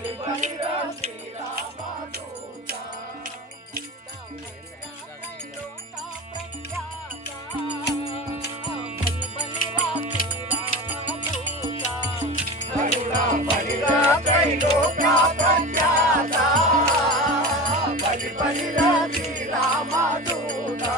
బలి బలి రామ దూతా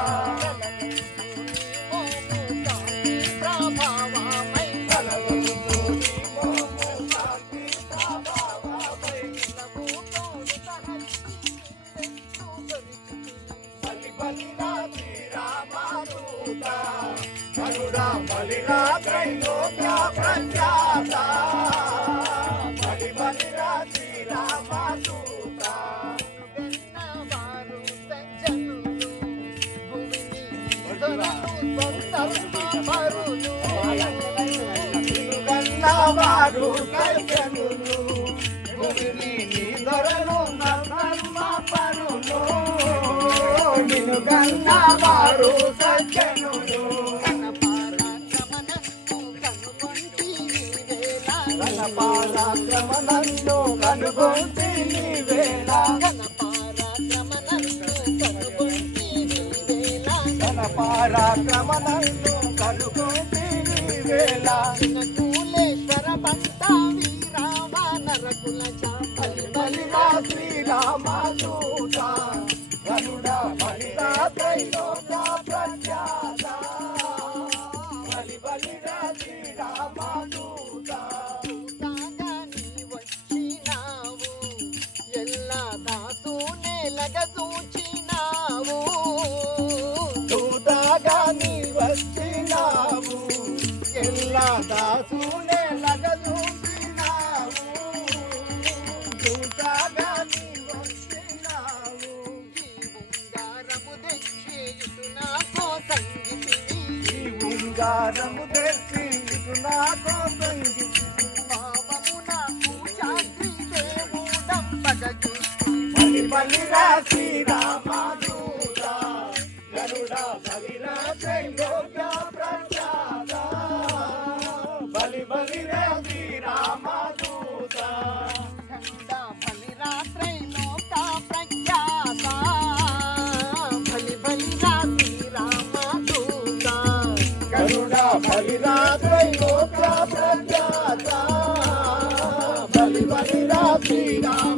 గన్నవారు కల్యనులు దొరను నర్మ పరులు నిన్ను గన్నవారు సజ్జనులు తన కనుగొంటి నీ వేళ. తన పారాక్రమణంలో వేళ కూలేశ్వర పంట వీరామ నరకుల చాపలి బలిరా శ్రీరామదూత గరుడ బలిరా త్రైలోక ప్రఖ్యాత బలి బలిరా వచ్చినావు. ఎల్లా దాసు నేలగ చూనే లగదు గారము తెచ్చి ఇటు నా కోసం పాపము నాకు శాస్త్రి దేవుడం పదజు బలి బలి రాసి బలిరా త్రైలోక్య ప్రఖ్యాత బలి బలిరా శ్రీరామ